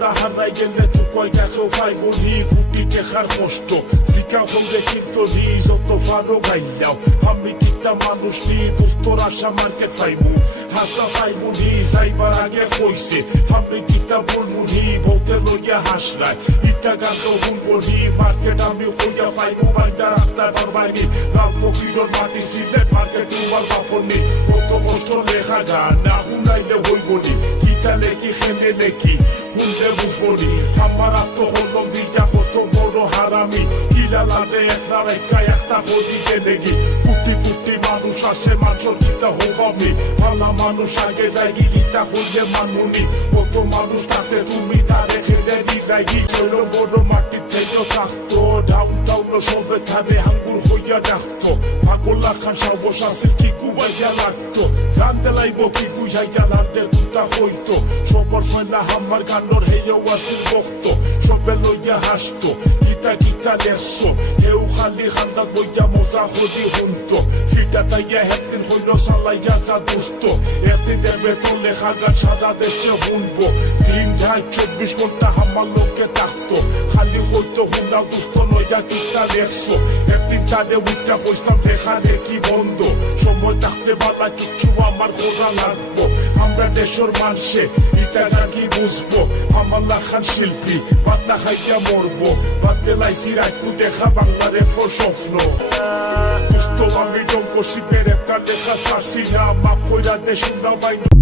রাস্তা হারাই গেলে তো কয় দেখো ভাই বলি কুটি টেকার কষ্ট শিকা হলে কিন্তু যত ফারো গাইলাও আমি কিতা মানুষ নি দোস্তর আশা মার্কেট পাইমু হাসা পাইমু নি যাইবার আগে কইছে আমি কিতা বলমু নি বলতে লইয়া হাসলাই ইটা গান তো শুনবো নি মার্কেট আমি কইয়া পাইমু বাইন্দা রাস্তায় পারবাইনি লাল ফকিরর মাটি সিলেট মার্কেট তোমার বাপনি কত কষ্ট লেখা গান না শুনাইলে হইব নি কিতা লেখি খেলে লেখি শুনলে বুঝবো নি আমার আত্মহলম দিটা কত বড় হারামি কিলা লাগে একটা রেখা একটা হলি গেলেগি কুটি কুটি মানুষ আসে মানুষ কিতা হবামি ভালা মানুষ আগে যাইগি কিতা হইলে মানুনি কত মানুষ তাতে তুমি তারে খেলে দি যাইগি ছোট বড় মাটির থেকে থাকতো ডাউন টাউন সবে থানে হাঙ্গুর হইয়া ডাকতো পাগলা খান সাবস আছে কি কুবাইয়া লাগতো জানতে লাইব কি বুঝাইয়া লাগতে দুটা হইতো সবর ফেনা আমার গানোর হেয়েও আছিল ভক্ত সবে লইয়া হাসতো কিতা কিতা দেখছো হেউ খালি খান্দাত বইয়া মজা হদি হুনতো ফিটা তাইয়া একদিন হইল চালাইয়া যা দুষ্ট একদিন দেবে তো লেখা গান সাদা দেশে শুনবো 3-24 ঘন্টা আমার লোকে থাকতো খালি হইতো হুন্ডা দুষ্ট লইয়া কিতা দেখছো একদিন তাদের উঠটা বসতাম লেখা দেখি বন্ধ সময় থাকতে বালা কিছু আমার খোঁজা লাগবো আমরা দেশের মানুষে ইটা নাকি বুঝবো আমার লাখান শিল্পী পাতলা খাইয়া মরবো বাদে লাইছি রাখবো দেখা বাংলারে স্বপ্ন দুষ্ট আমি ডঙ্ক শিবের একটা লেখা সারছি না মাফ কইরা দেশ না বাইন